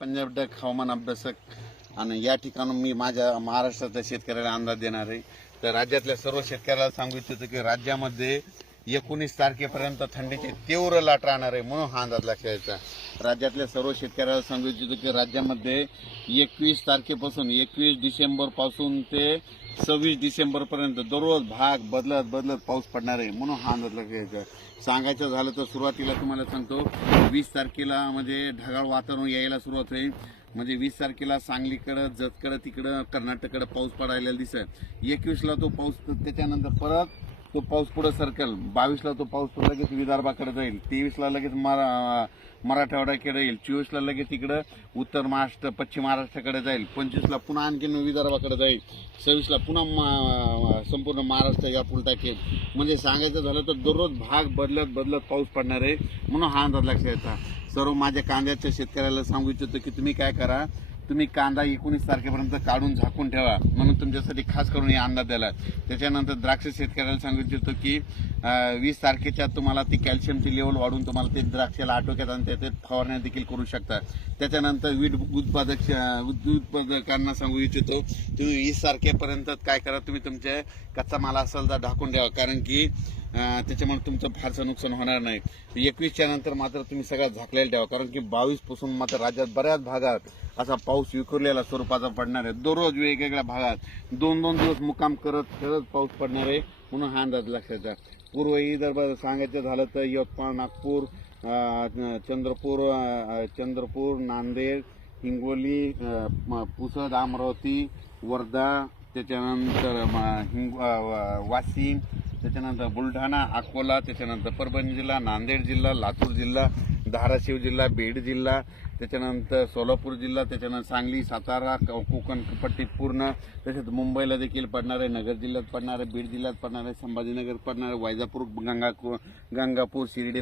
Punjab duck हवामान अभ्यासक आणि या ठिकाणून मी माझ्या महाराष्ट्राच्या शेतकऱ्याला अंदाज देणार आहे. तर राज्यातल्या सर्व शेतकऱ्याला सांगू इच्छितो की राज्यामध्ये एकोणीस तारखेपर्यंत थंडीची तीव्र लाट राहणार आहे म्हणून हा अंदाज लक्षायचा. राज्यातल्या सर्व शेतकऱ्याला सांगू इच्छितो की राज्यामध्ये एकवीस तारखेपासून एकवीस डिसेंबरपासून ते सव्वीस डिसेंबरपर्यंत दररोज भाग बदलत बदलत पाऊस पडणार आहे म्हणून हा अंदाज लक्षायचा. सांगायचं झालं तर सुरुवातीला तुम्हाला सांगतो वीस तारखेला म्हणजे ढगाळ वातावरण यायला सुरुवात होईल. म्हणजे वीस तारखेला सांगलीकडं जतकडं तिकडं कर्नाटककडं पाऊस पडायला दिसत. एकवीसला तो पाऊस त्याच्यानंतर परत तो पाऊस पुढे सरकेल. बावीसला तो पाऊस तो लगेच विदर्भाकडे जाईल. तेवीसला लगेच मरा मराठवाड्याकडे येईल. चोवीसला लगेच इकडं उत्तर महाराष्ट्र पश्चिम महाराष्ट्राकडे जाईल. पंचवीसला पुन्हा आणखीन विदर्भाकडे जाईल. सव्वीसला पुन्हा मा- संपूर्ण महाराष्ट्र या टाकेल म्हणजे सांगायचं झालं तर दररोज भाग बदलत बदलत पाऊस पडणार आहे. म्हणून हा अंदाज लक्षात येतात सर्व माझ्या कांद्याच्या शेतकऱ्याला सांगू इच्छितो की तुम्ही काय करा तुम्ही कांदा एकोणीस तारखेपर्यंत काढून झाकून ठेवा. म्हणून तुमच्यासाठी खास करून हे अंदाज दिला त्याच्यानंतर द्राक्ष शेतकऱ्याला सांगू इच्छितो की वीस तारखेच्या तुम्हाला ती कॅल्शियमची लेवल वाढून तुम्हाला ते द्राक्षाला आटोक्यात आणि त्याच्यात फवारण्या देखील करू शकता त्याच्यानंतर वीट उत्पादक उत्पादकांना सांगू इच्छितो तुम्ही वीस तारखेपर्यंत काय करा तुम्ही तुमचे कच्चा माल असेल तर ढाकून द्यावा कारण की त्याच्यामुळे तुमचं फारसं नुकसान होणार नाही. एकवीसच्या नंतर मात्र तुम्ही सगळं झाकलेलं ठेवा कारण की बावीसपासून मात्र राज्यात बऱ्याच भागात असा पाऊस विखुरलेला स्वरूपाचा पडणार आहे. दररोज वेगवेगळ्या भागात दोन दोन दिवस मुक्काम करत करत पाऊस पडणार आहे. म्हणून हा अंदाज लक्षात घ्या. पूर्व विदर्भ सांगायचं झालं तर यवतमाळ नागपूर चंद्रपूर चंद्रपूर नांदेड हिंगोली म- पुसद अमरावती वर्धा त्याच्यानंतर म- हिंग वाशिम त्याच्यानंतर बुलढाणा अकोला त्याच्यानंतर परभणी जिल्हा नांदेड जिल्हा लातूर जिल्हा धाराशिव जिल्हा बीड जिल्हा त्याच्यानंतर सोलापूर जिल्हा त्याच्यानंतर सांगली सातारा कोकण पट्टी पूर्ण तसेच मुंबईला देखील पडणार आहे नगर जिल्ह्यात पडणार आहे बीड जिल्ह्यात पडणार आहे संभाजीनगर पडणार आहे वैजापूर गंगा गंगापूर शिर्डी